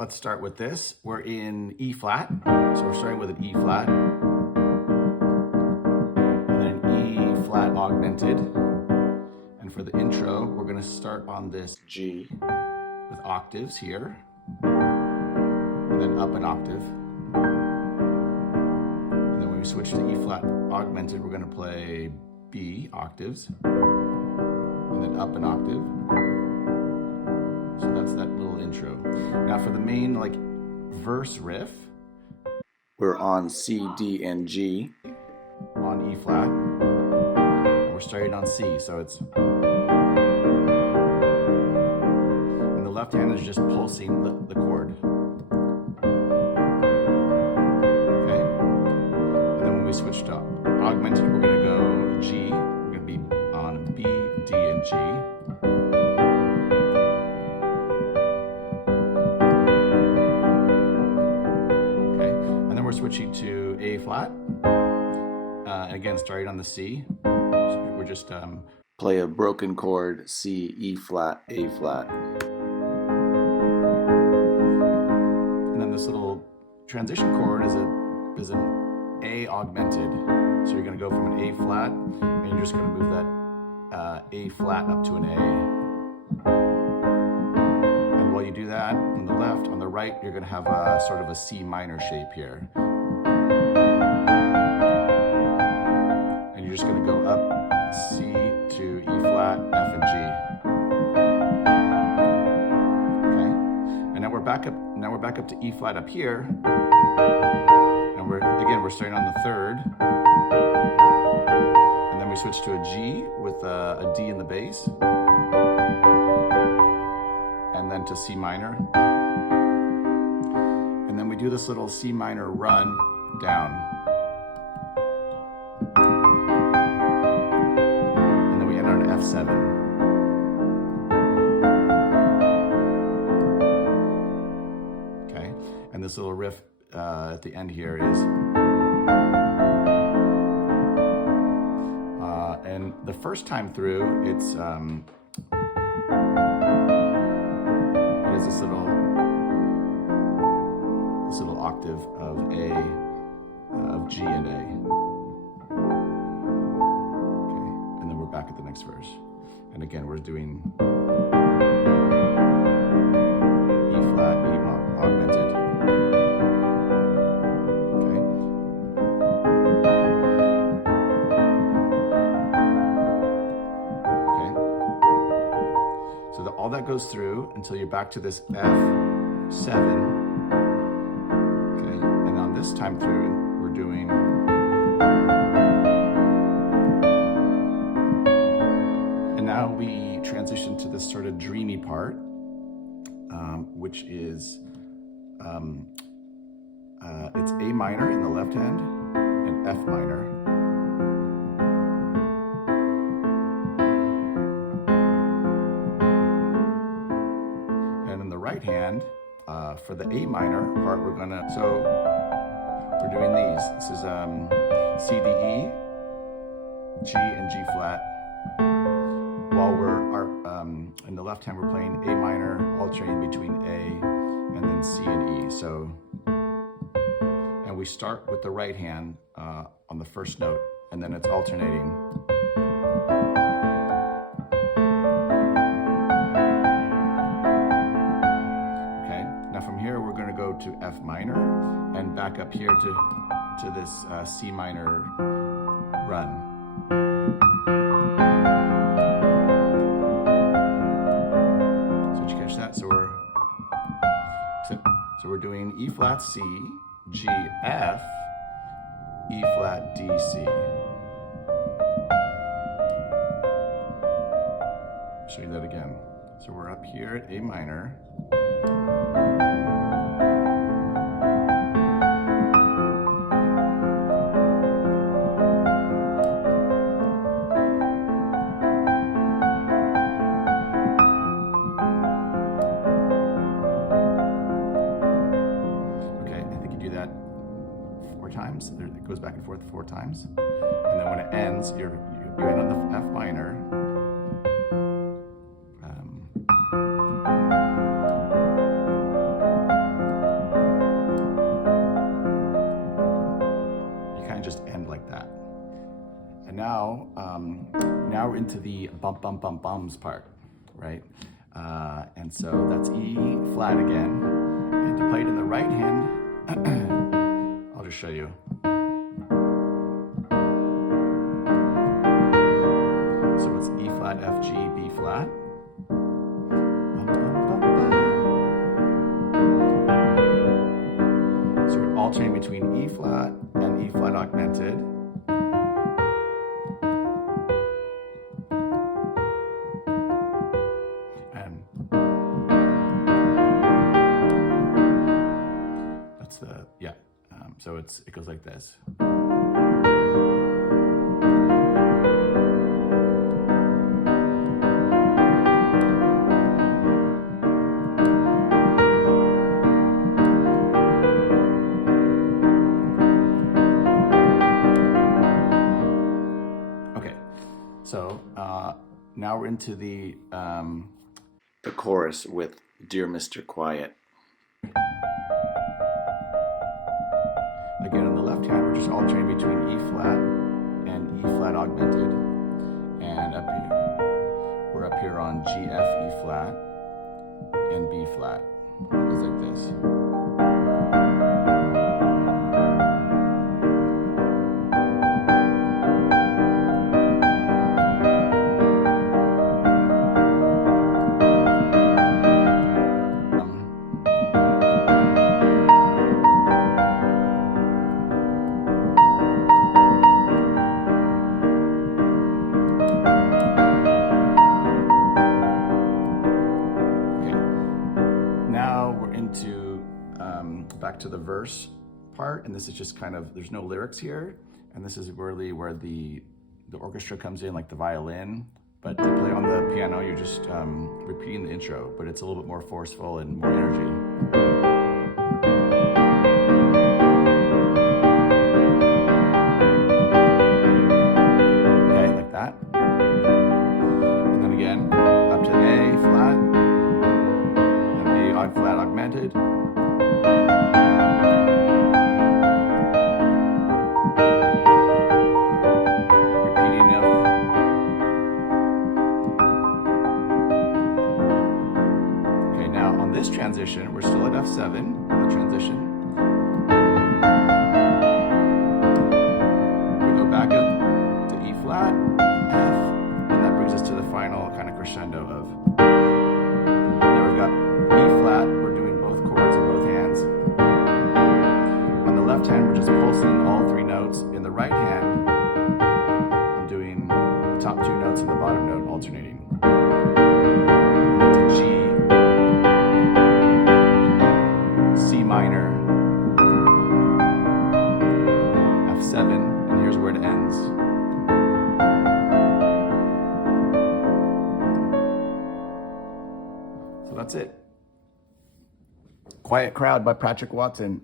let's start with this. We're in E flat, so we're starting with an E flat, and then E flat augmented. And for the intro, we're gonna start on this G with octaves here, and then up an octave. And then when we switch to E flat augmented, we're gonna play B octaves, and then up an octave. So that's that little intro. Now for the main verse riff, we're on C, D, and G on E flat, and we're starting on C. So it's, and the left hand is just pulsing the chord. Okay, and then when we switch to augmented, we're gonna go G. We're gonna be on B, D, and G. We're switching to A flat, and again starting on the C. So we're just play a broken chord, C, E flat, A flat, and then this little transition chord is an A augmented. So you're going to go from an A flat, and you're just going to move that A flat up to an A. And while you do that, on the left, on the right, you're going to have a sort of a C minor shape here. And you're just going to go up C to E flat, F, and G. Okay. And now we're back up. Now we're back up to E flat up here. And we're starting on the third. And then we switch to a G with a D in the bass. And then to C minor. And then we do this little C minor run down. And then we end on an F7. Okay, and this little riff at the end here is, and the first time through, it is this little octave of A, of G and A. Okay, and then we're back at the next verse. And again, we're doing E flat, E augmented. Okay. Okay. So all that goes through until you're back to this F7. This time through, we're doing, and now we transition to this sort of dreamy part, which is, it's A minor in the left hand and F minor. And in the right hand, for the A minor part, we're doing these. This is C, D, E, G, and G flat. While we're in the left hand, we're playing A minor, alternating between A and then C and E. So, and we start with the right hand on the first note, and then it's alternating. Okay. Now from here, we're going to go to F minor. And back up here to this C minor run. So did you catch that? So we're doing E flat C, G F, E flat D C. I'll show you that again. So we're up here at A minor. Times. It goes back and forth 4 times. And then when it ends, you end on the F minor. now we're into the bump, bump, bump, bums part, right? And so that's E flat again. And to play it in the right hand, I'll just show you. So it's E flat, F, G, B flat. Bum, bum, bum, bum. So we're alternating between E flat and E flat augmented. And that's the, yeah. So it goes like this. So now we're into the chorus with Dear Mr. Quiet. Again, on the left hand, we're just alternating between E flat and E flat augmented. And up here, we're up here on G, F, E flat, and B flat. It goes like this. Back to the verse part, and this is just kind of, there's no lyrics here, and this is really where the orchestra comes in, like the violin, but to play on the piano, you're just repeating the intro, but it's a little bit more forceful and more energy. Okay, like that. And then again, up to A flat, and A odd flat augmented. This transition, we're still at F7 in the transition. We go back up to E flat, F, and that brings us to the final kind of crescendo of. Now we've got E flat, we're doing both chords in both hands. On the left hand, we're just pulsing all three notes. In the right hand, I'm doing the top two notes and the bottom note alternating. To G, minor, F7, and here's where it ends. So that's it. Quiet Crowd by Patrick Watson.